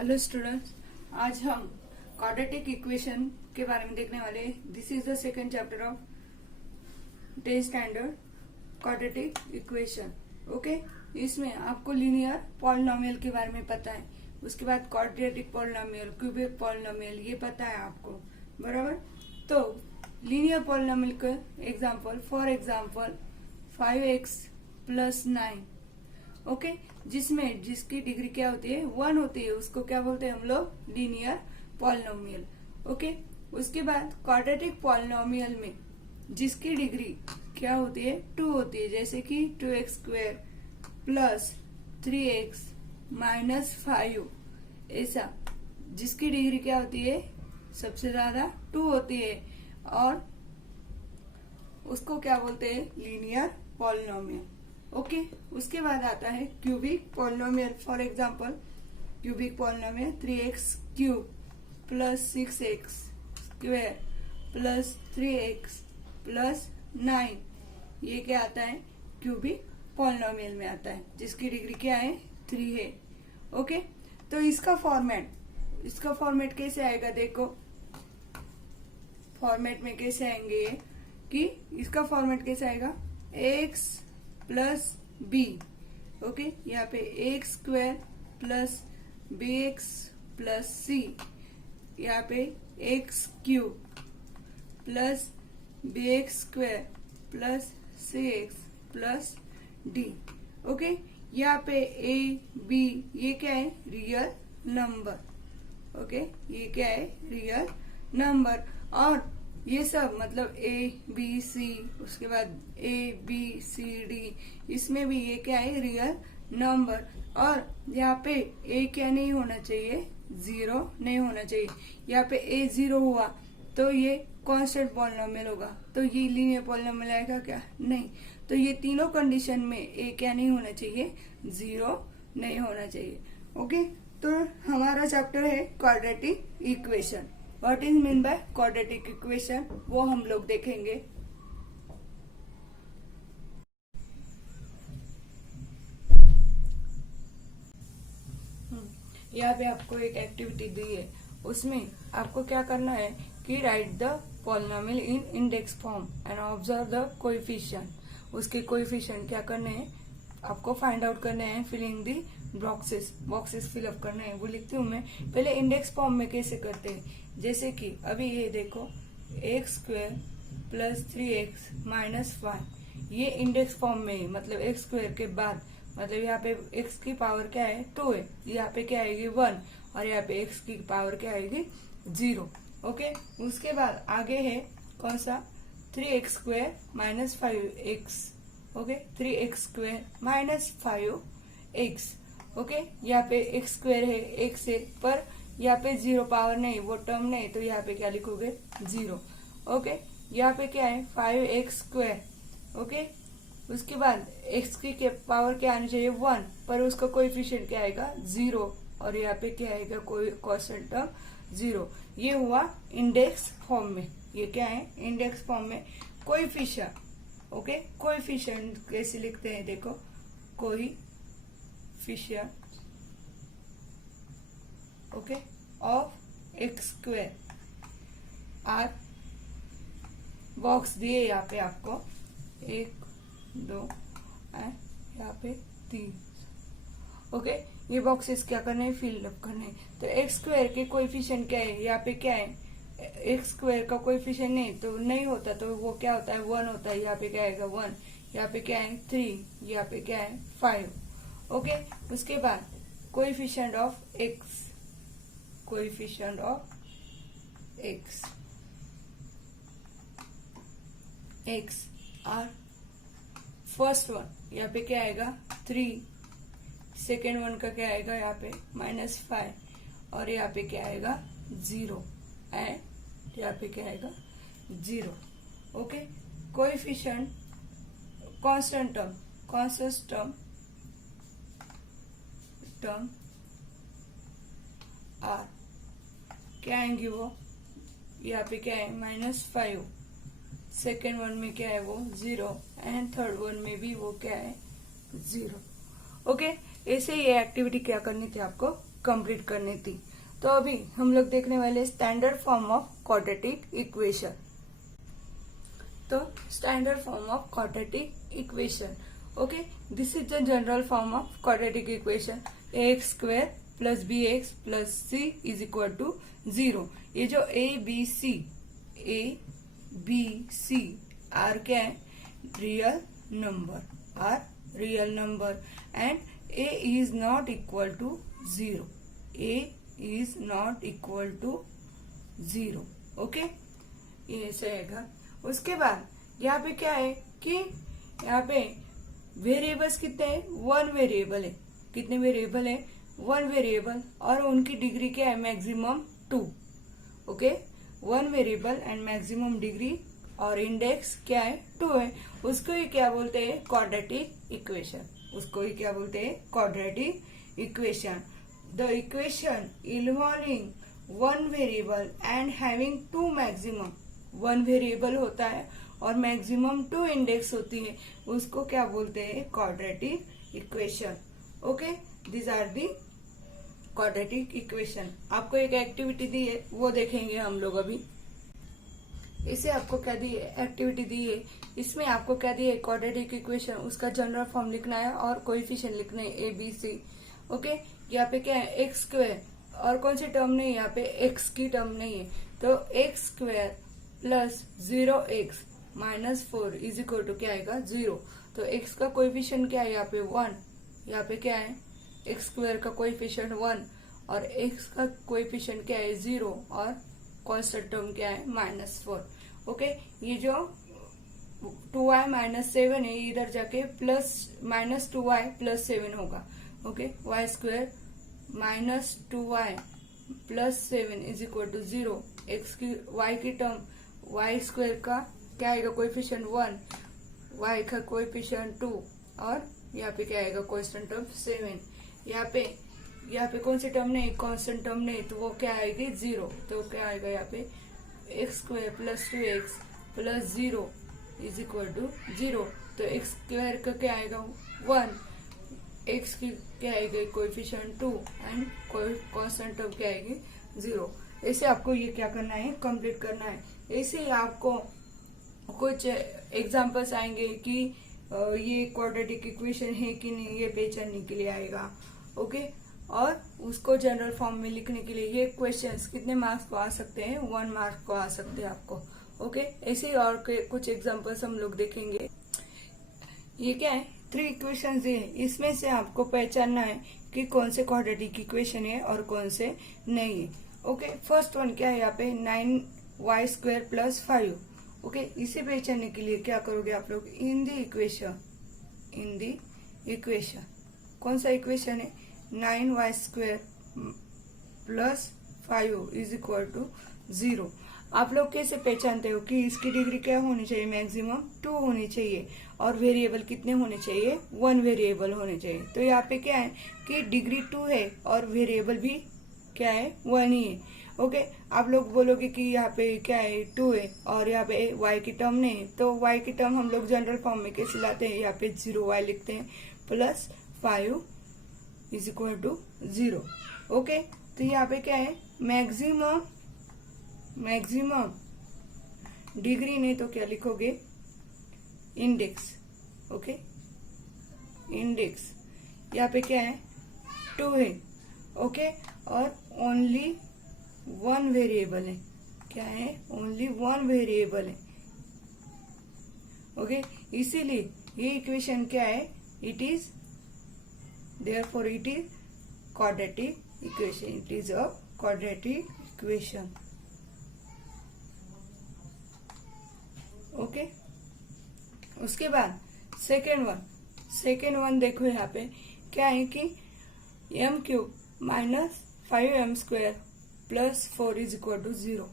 Hello students, आज हम quadratic equation के बारे में देखने वाले हैं। This is the second chapter of 10th standard quadratic equation. Okay, इसमें आपको लीनियर पॉलिनोमियल के बारे में पता है, उसके बाद क्वाड्रेटिक पॉलिनोमियल, क्यूबिक पॉलिनोमियल ये पता है आपको, बराबर। तो लीनियर पॉलिनोमियल का example, for example 5x + 9, okay, जिसमें जिसकी डिग्री क्या होती है 1 होती है, उसको क्या बोलते हैं हम लोग, लीनियर पॉलिनोमियल। ओके, उसके बाद क्वाड्रेटिक पॉलिनोमियल में जिसकी डिग्री क्या होती है 2 होती है, जैसे कि 2x² + 3x - 5, ऐसा जिसकी डिग्री क्या होती है सबसे ज्यादा 2 होती है, और उसको क्या बोलते हैं, लीनियर पॉलिनोमियल। ओके, उसके बाद आता है cubic polynomial. For example cubic polynomial 3x³ + 6x² + 3x + 9, ये क्या आता है, क्यूबिक पॉलिनोमियल में आता है, जिसकी डिग्री क्या है 3 है। ओके, तो इसका फॉर्मेट कैसे आएगा, देखो फॉर्मेट में कैसे आएंगे ये, कि इसका फॉर्मेट कैसे आएगा, x + b। ओके, यहाँ पे x² + bx + c, यहाँ पे x³ + bx² + cx + d। Okay, यहाँ पे a b ये क्या है, रियल नंबर। ओके, ये क्या है, रियल नंबर। और ये सब मतलब a b c, उसके बाद a b c d, इसमें भी ये क्या है, रियल नंबर। और यहाँ पे a क्या नहीं होना चाहिए, 0 नहीं होना चाहिए। यहाँ पे a 0 हुआ तो ये कांस्टेंट पॉलिनोमियल होगा, तो ये लीनियर पॉलिनोमियल आएगा क्या, नहीं। तो ये तीनों कंडीशन में a क्या नहीं होना चाहिए, 0 नहीं होना चाहिए। ओके, तो हमारा चैप्टर है quadratic equation. What is mean by quadratic equation, वो हम लोग देखेंगे। यहाँ पे आपको एक एक्टिविटी दी है, उसमें आपको क्या करना है कि right the polynomial in index form and observe the coefficient. उसके कोएफिशिएंट क्या करने हैं, आपको फाइंड आउट करने हैं, फिलिंग दी बॉक्सेस फिलअप करने हैं। वो लिखती हूँ मैं, पहले इंडेक्स फॉर्म में कैसे करते हैं, जैसे कि अभी ये देखो x² + 3x - 5, ये इंडेक्स फॉर्म में, मतलब x² के बाद, मतलब यहाँ पे x की पावर क्या है 2 है, यहाँ पे क्या आएगी 1, और यहाँ पे x की पावर क्या आएगी 0। ओके, उसके बाद आगे है कौन सा, 3x² - 5x। Okay, 3x² - 5x। Okay, यहाँ पे x² है, x है, पर यहाँ पे 0 पावर नहीं, वो टर्म नहीं, तो यहाँ पे क्या लिखोगे 0। ओके, यहाँ पे क्या है 5x²। ओके, उसके बाद x की पावर क्या आनी चाहिए 1, पर उसका कोएफिशिएंट क्या आएगा 0, और यहाँ पे क्या आएगा, कोई कांस्टेंट टर्म 0। ये हुआ इंडेक्स फॉर्म में। ये क्या है, इंडेक्स फॉर्म में कोएफिशिएंट। ओके, कोएफिशिएंट कैसे लिखते हैं, देखो coefficient okay of x² are box दिए यहाँ पे आपको 1 2 एंड यहाँ पे 3। ओके, ये बॉक्सेस क्या करने हैं, फिल अप करने हैं। तो x² के कोएफिशिएंट क्या है, यहाँ पे क्या है, x² का कोएफिशिएंट नहीं, तो नहीं होता, तो वो क्या होता है 1 होता है। यहाँ पे क्या आएगा 1, यहाँ पे क्या है 3, यहाँ पे क्या है 5। ओके, उसके बाद coefficient of x, coefficient of x are first one, यहाँ पे क्या आएगा 3, सेकेंड वन का क्या आएगा यहाँ पे -5, और यहाँ पे क्या आएगा 0, एंड यहाँ पे क्या आएगा 0। Okay, coefficient constant term are क्या आएंगे, वो यहाँ पे क्या है -5, सेकेंड वन में क्या है वो 0, एंड थर्ड वन में भी वो क्या है 0। ओके, ऐसे ये एक्टिविटी क्या करनी थी आपको कंप्लीट करनी थी। तो अभी हम लोग देखने वाले standard form of quadratic equation. तो standard form of quadratic equation, okay, this is the general form of quadratic equation. ax square plus bx plus c is equal to 0। ये जो a b c आर क्या है, real number and a is not equal to 0। a is not equal to 0, okay, ये ऐसे आएगा। उसके बाद यहाँ पे क्या है कि यहाँ पे वेरिएबल्स कितने हैं, 1 वेरिएबल है। कितने वेरिएबल है, 1 वेरिएबल, और उनकी डिग्री क्या है, maximum 2, okay, 1 variable and maximum degree और इंडेक्स क्या है, 2 है। उसको ही क्या बोलते हैं, क्वाड्रेटिक इक्वेशन। उसको ही क्या बोलते हैं, quadratic equation. The equation involving 1 variable and having 2 maximum, 1 variable होता है और मैक्सिमम 2 इंडेक्स होती है, उसको क्या बोलते हैं, quadratic equation, okay. This are the quadratic equation. आपको एक एक्टिविटी दी है, वो देखेंगे हम लोग अभी। इसे आपको क्या दी है, एक्टिविटी दी है। इसमें आपको क्या दी है, क्वाड्रेटिक इक्वेशन, उसका जनरल फॉर्म लिखना है और कोएफिशिएंट लिखने हैं ए बी सी, ओके। यहाँ पे क्या है, एक्स स्क्वायर, और कौन सी टर्म नहीं है, यहाँ पे एक्स की टर्म नहीं है, तो x square plus 0x minus 4 is equal to क्या आएगा, 0। तो x का कोएफिशिएंट क्या है, यहाँ पे 1, यहाँ पे क्या है, एक्स स्क्वायर का कोएफिशिएंट 1 और x का कोएफिशिएंट क्या है, 0, और कांस्टेंट टर्म क्या है, -4, ओके। ये जो 2y माइनस 7 है, इधर जाके प्लस -2y प्लस 7 होगा, okay. y square minus 2y plus 7 is equal to 0। X की y की टर्म, y स्क्वायर का क्या आएगा, कोएफिशिएंट 1, y का कोएफिशिएंट 2, और यहाँ पे क्या आएगा, कांस्टेंट टर्म 7। यहाँ पे कौन सी टर्म नहीं, कांस्टेंट टर्म नहीं, तो वो क्या आएगी, 0। तो क्या आएगा यहाँ पे, x square plus 2x plus 0 is equal to 0। तो एक्स स्क्वायर का क्या आएगा, 1, एक्स की क्या आएगी, कोएफिशिएंट 2 एंड कांस्टेंट टर्म क्या आएगी, 0। ऐसे आपको ये क्या करना है, कंप्लीट करना है। ऐसे ही आपको कुछ एग्जांपल्स आएंगे कि ये क्वाड्रेटिक इक्वेशन है कि नहीं, ये पहचानने के लिए आएगा, ओके। और उसको जनरल फॉर्म में लिखने के लिए ये क्वेश्चंस कितने मार्क्स को आ सकते हैं, 1 मार्क को आ सकते हैं आपको, ओके। ऐसे ही और कुछ एग्जांपल्स हम लोग देखेंगे। ये क्या है, 3 इक्वेशंस है, इसमें से आपको पहचानना है कि कौन से क्वाड्रेटिक इक्वेशन है और कौन से नहीं है, ओके। फर्स्ट वन क्या है, यहाँ पे 9y स्क्वायर प्लस 5, ओके। इसे पहचानने के लिए क्या करोगे आप लोग, इन दी इक्वेशन, कौन सा इक्वेशन है, 9y square plus 5 is equal to 0। आप लोग कैसे पहचानते हो कि इसकी डिग्री क्या होनी चाहिए, मैक्सिमम 2 होनी चाहिए, और वेरिएबल कितने होने चाहिए, 1 वेरिएबल होने चाहिए। तो यहाँ पे क्या है कि डिग्री 2 है और वेरिएबल भी क्या है, 1 ही है, ओके। आप लोग बोलोगे कि यहाँ पे क्या है, 2 है और यहाँ पे y की टर्म नहीं है, तो y की टर्म हम लोग जनरल फॉर्म में कैसे लाते हैं, यहाँ पे 0y लिखते हैं plus 5 is equal to 0, okay. तो यहाँ पे क्या है, मैक्सिमम डिग्री नहीं तो क्या लिखोगे, इंडेक्स, ओके, इंडेक्स। यहाँ पे क्या है, 2 है, ओके, और ओनली 1 वेरिएबल है, क्या है, ओनली 1 वेरिएबल है, ओके। इसीलिए ये इक्वेशन क्या है, it is therefore it is quadratic equation, it is a quadratic equation, okay. उसके बाद सेकेंड वन देखो, यहाँ पे क्या है कि m³ minus 5m square plus 4 is equal to 0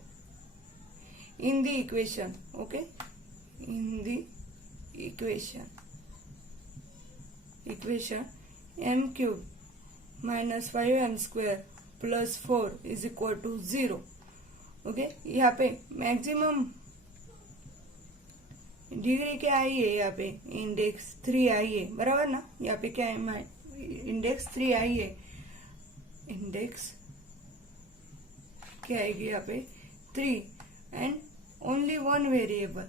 in the equation, okay, in the equation m³ minus 5m square plus 4 is equal to 0, okay. यहाँ पे मैक्सिमम डिग्री क्या आई है, यहाँ पे इंडेक्स 3 आई है, बराबर ना। यहाँ पे क्या है, इंडेक्स 3 आई है, इंडेक्स क्या आएगी यहाँ पे 3 and only one variable,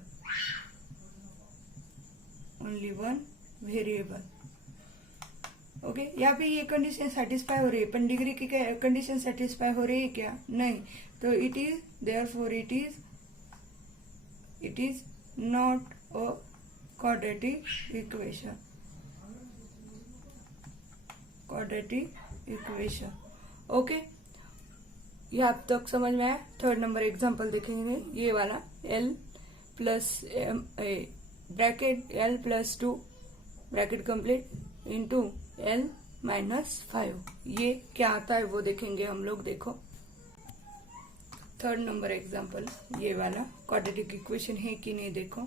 only one variable. Okay, यहाँ पे ये कंडीशन सेटिस्फाई हो रही है, पर डिग्री की कंडीशन सेटिस्फाई हो रही है क्या? नहीं। तो it is therefore it is not a quadratic equation, quadratic equation. Okay, ये आप तक समझ में आया। थर्ड नंबर एग्जांपल देखेंगे, ये वाला l plus bracket l plus 2 bracket complete into l minus 5, ये क्या आता है वो देखेंगे हम लोग। देखो थर्ड नंबर एग्जांपल, ये वाला क्वाड्रेटिक इक्वेशन है कि नहीं, देखो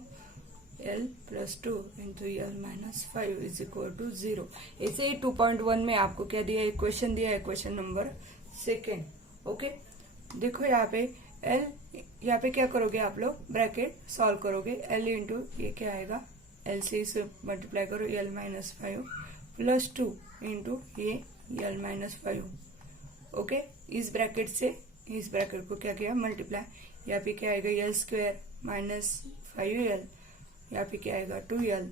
l plus 2 into l minus 5 is equal to 0। ऐसे ही 2.1 में आपको क्या दिया है, इक्वेशन दिया है, इक्वेशन नंबर सेकेंड। ओके, देखो यहाँ पे l, यहाँ पे क्या करोगे आप लोग, ब्रैकेट सॉल्व करोगे, l इंटू ये क्या आएगा, l से इसे मल्टीप्लाई करो, l माइनस 5 प्लस 2 इंटू ये l माइनस 5। ओके, इस ब्रैकेट से इस ब्रैकेट को क्या किया, मल्टीप्लाई, यहाँ पे क्या आएगा l स्क्वायर माइनस 5l, यहाँ पे क्या आएगा 2l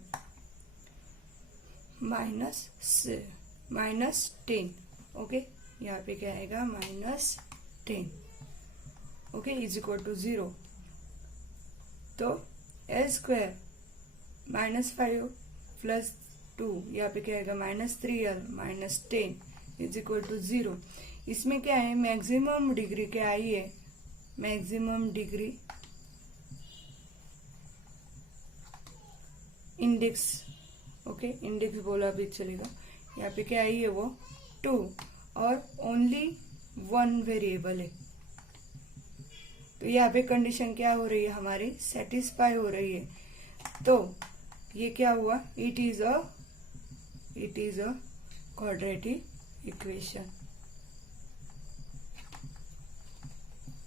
माइनस 10। ओके, यहाँ पे क्या आएगा minus 10। Okay, is equal to 0। तो l स्क्वायर माइनस 5 प्लस 2, यहाँ पे क्या आएगा minus 3l minus 10 is equal to 0। इसमें क्या है, मैक्सिमम डिग्री क्या आई है, maximum degree index. Okay, index बोला भी चलेगा, यहाँ पे क्या आई है वो 2 और ओनली वन वेरिएबल है। तो यहाँ पे कंडीशन क्या हो रही है हमारी, सेटिस्फाई हो रही है। तो ये क्या हुआ, it is a quadratic equation.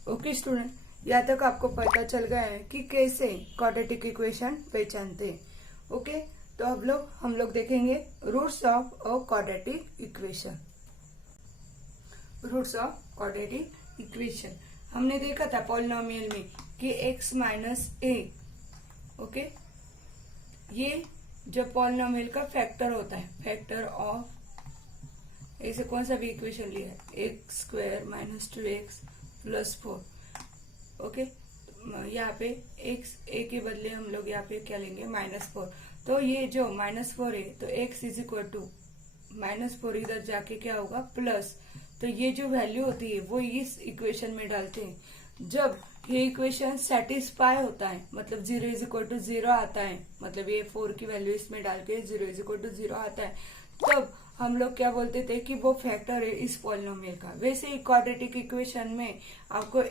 Okay student, यहाँ तक आपको पता चल गया है कि कैसे क्वाड्रेटिक इक्वेशन पहचानते हैं। ओके, तो अब हम लोग देखेंगे roots of a quadratic equation. Roots of quadratic equation हमने देखा था पॉलिनोमियल में कि x माइनस ए। ओके, ये जो पॉलिनोमियल का फैक्टर होता है, फैक्टर ऑफ, ऐसे कौन सा भी इक्वेशन लिया है, x square minus 2x plus 4। Okay, यहाँ पे x a के बदले हम लोग यहाँ पे क्या लेंगे, -4। तो ये जो -4 है तो x इज इक्वल टू -4, इधर जाके क्या होगा प्लस। तो ये जो वैल्यू होती है वो इस इक्वेशन में डालते हैं। जब ये इक्वेशन सेटिस्फाई होता है, मतलब 0 इज इक्वल टू 0 आता है, मतलब ये 4 की वैल्यू इसमें डाल के 0 इज इक्वल टू 0 आता है, तब हम लोग क्या बोलते थे कि वो फैक्टर है इस पॉलिनोमियल का। वैसे ही क्वाड्रेटिक इक्वेशन में आपको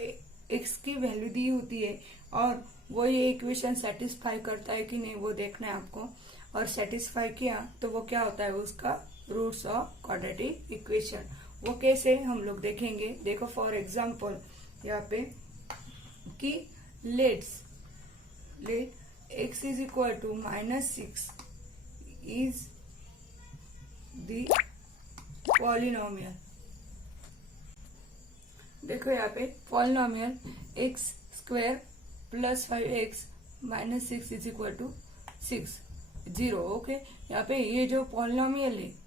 x की वैल्यू दी होती है और वो ये इक्वेशन सेटिस्फाई करता है कि नहीं वो देखना है आपको, और सेटिस्फाई किया तो वो क्या होता है, उसका रूट्स ऑफ क्वाड्रेटिक इक्वेशन। वो कैसे हम लोग देखेंगे। देखो फॉर एग्जाम्पल यहाँ पे कि let x is equal to -6 is the polynomial. देखो यहाँ पे polynomial x square plus 5x minus 6 is equal to 6 0। Okay, यहाँ पे ये जो पॉलिनोमियल है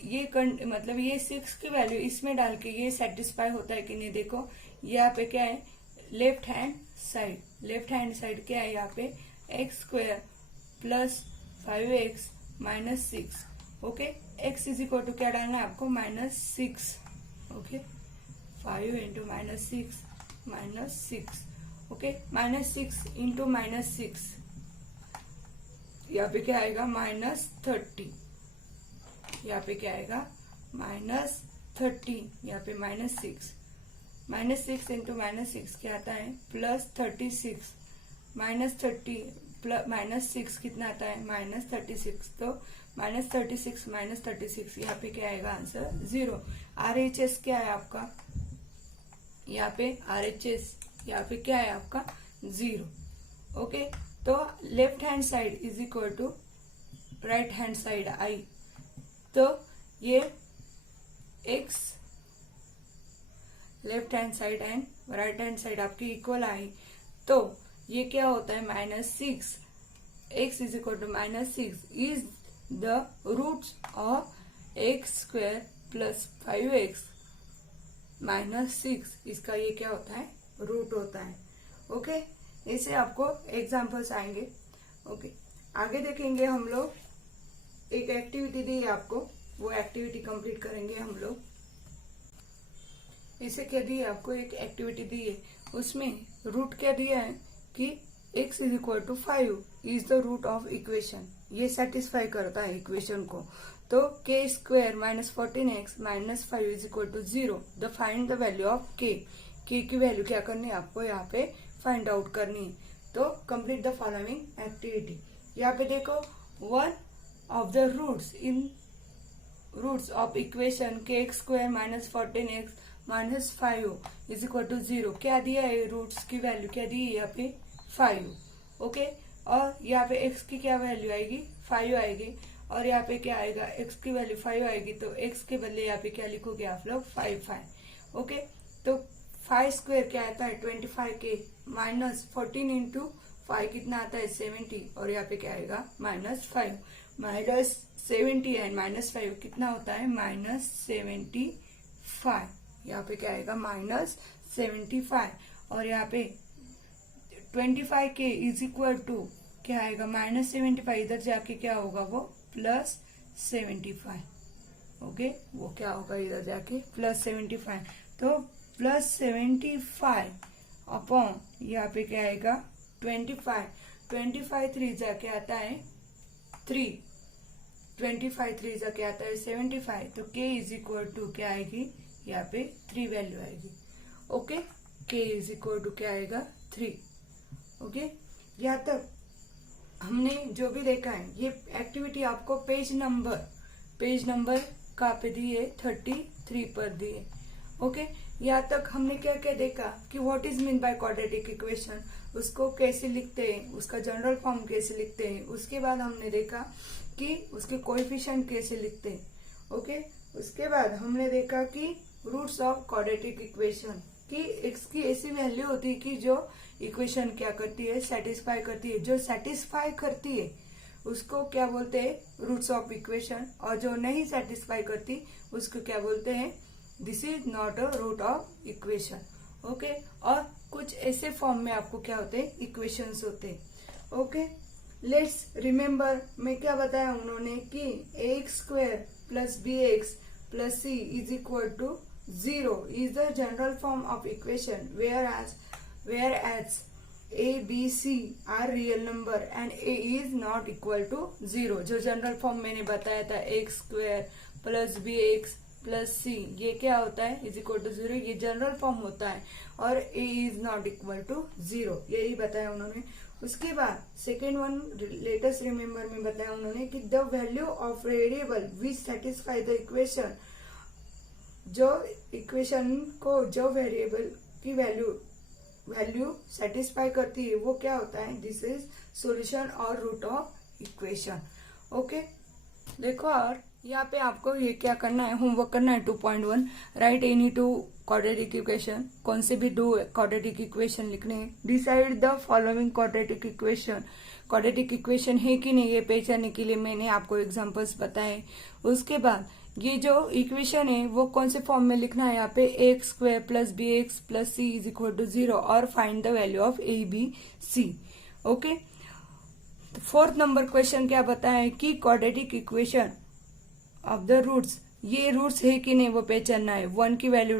ये मतलब ये 6 की वैल्यू इसमें डाल के ये सेटिस्फाई होता है कि नहीं। देखो यहाँ पे क्या है, लेफ्ट हैंड साइड क्या है, यहाँ पे x square plus 5x minus 6। Okay, x is equal to क्या डालना है आपको, -6। ओके, 5 इंटू -6 ओके, -6 इंटू -6, यहाँ पे क्या आएगा -30, यहाँ पे क्या आएगा -30, यहाँ पे -6 इंटू -6 क्या आता है +36, -30 -6 कितना आता है -36। तो -36 यहाँ पे क्या आएगा आंसर 0। RHS क्या है आपका, यहाँ पे RHS यहाँ पे क्या है आपका 0। ओके, तो left hand side is equal to right hand side I। तो ये x left hand side and right hand side आपकी इक्वल आई, तो ये क्या होता है -6, x is equal to -6 is the roots of x² plus 5x -6, इसका ये क्या होता है रूट होता है। ओके, ऐसे आपको एग्जांपल्स आएंगे। ओके, आगे देखेंगे हम लोग, एक एक्टिविटी दी है आपको, वो एक्टिविटी कंप्लीट करेंगे हम लोग। इसे क्या दी है आपको, एक एक्टिविटी दी है, उसमें रूट क्या दिया है कि x is equal to 5 is the root of equation, ये सेटिस्फाई करता है इक्वेशन को। तो k² - 14x - 5 is equal to 0, the find the value of k की वैल्यू क्या करनी है आपको यहाँ पे फाइंड आउट करनी है। तो कंप्लीट द फॉलोइंग एक्टिविटी। यहाँ पे देखो, one of the roots of equation kx² - 14x - 5 is equal to 0, क्या दिया है रूट्स की वैल्यू क्या दी है यहाँ पे 5। ओके, और यहाँ पे x की क्या वैल्यू आएगी 5 आएगी, और यहाँ पे क्या आएगा x की वैल्यू 5 आएगी, तो x के बदले यहाँ पे क्या लिखोगे आप लोग 5। ओके, तो 5² क्या आता है 25k माइनस 14 इंटू 5 कितना आता है 70, और यहाँ पे क्या आएगा -5 -70 एंड -5 कितना होता है -75, यहाँ पे क्या आएगा -75, और यहाँ पे 25k इज इक्वल टू क्या आएगा -75, इधर जाके क्या होगा वो +75। ओके, वो क्या होगा इधर जाके +75, तो +75 अपॉन यहाँ पे क्या आएगा 25 3 जाके आता है 3, 25 3 जाके आता है 75, तो k इज इक्वल टू क्या आएगी यहाँ पे 3 वैल्यू आएगी। Okay, k is equal to क्या आएगा 3। ओके, यहाँ तक हमने जो भी देखा है, ये एक्टिविटी आपको पेज नंबर का पे दिए 33 पर दिए। ओके, यहाँ तक हमने क्या क्या देखा कि what is mean by quadratic equation, उसको कैसे लिखते हैं, उसका जनरल फॉर्म कैसे लिखते हैं, उसके बाद हमने देखा कि उसके कोएफिशिएंट कैसे लिखते हैं। ओके, उसके बाद हमने देखा कि रूट्स ऑफ क्वाड्रेटिक इक्वेशन, कि x की ऐसी वैल्यू होती है कि जो इक्वेशन क्या करती है सेटिस्फाई करती है, जो सेटिस्फाई करती है उसको क्या बोलते हैं रूट्स ऑफ इक्वेशन, और जो नहीं सेटिस्फाई करती उसको क्या बोलते हैं this is not a root of equation. Okay, और कुछ ऐसे फॉर्म में आपको क्या होते हैं इक्वेशंस होते हैं। ओके, लेट्स रिमेम्बर, मैं क्या बताया उन्होंने कि ax² + bx + c is equal to 0 is the general form of equation, whereas a, b, c are real number and a is not equal to 0। जो जनरल फॉर्म मैंने बताया था x² + bx + c, ये क्या होता है इज इक्वल टू 0, ये general form होता है, और a is not equal to 0, यही बताया उन्होंने। उसके बाद सेकेंड वन लेटेस्ट रिमेम्बर में बताया उन्होंने कि the value of variable which satisfy the equation, जो इक्वेशन को जो वेरिएबल की वैल्यू सेटिस्फाई करती है वो क्या होता है दिस इज सॉल्यूशन और रूट ऑफ इक्वेशन। ओके, देखो, और यहाँ पे आपको ये क्या करना है, होमवर्क करना है 2.1, राइट एनी 2 क्वाड्रेटिक इक्वेशन, कौन से भी 2 क्वाड्रेटिक इक्वेशन लिखने हैं, decide the following quadratic equation, quadratic equation है कि नहीं ये पहचानने के लिए मैंने आपको एग्जांपल्स बताए। उसके बाद ये जो इक्वेशन है वो कौन से फॉर्म में लिखना है, यहाँ पे ax² + bx + c is equal to 0, और find the value of a, b, c। Okay, तो 4th नंबर क्वेश्चन क्या बताया कि quadratic equation of the roots, ये रूट्स है कि नहीं वो पहचानना है। 1 की value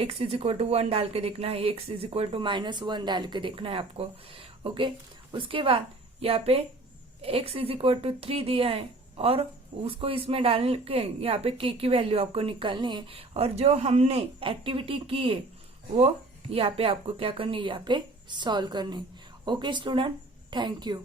x is equal to 1 डाल के देखना है, x इज इक्वल टू -1 डाल के देखना है आपको। ओके, उसके बाद यहाँ पे x इज इक्वल टू 3 दिया है, और उसको इसमें डाल के यहाँ पे k की वैल्यू आपको निकालनी है, और जो हमने एक्टिविटी की है वो यहाँ पे आपको क्या करनी है, यहाँ पे सॉल्व करनी है। Okay student, thank you.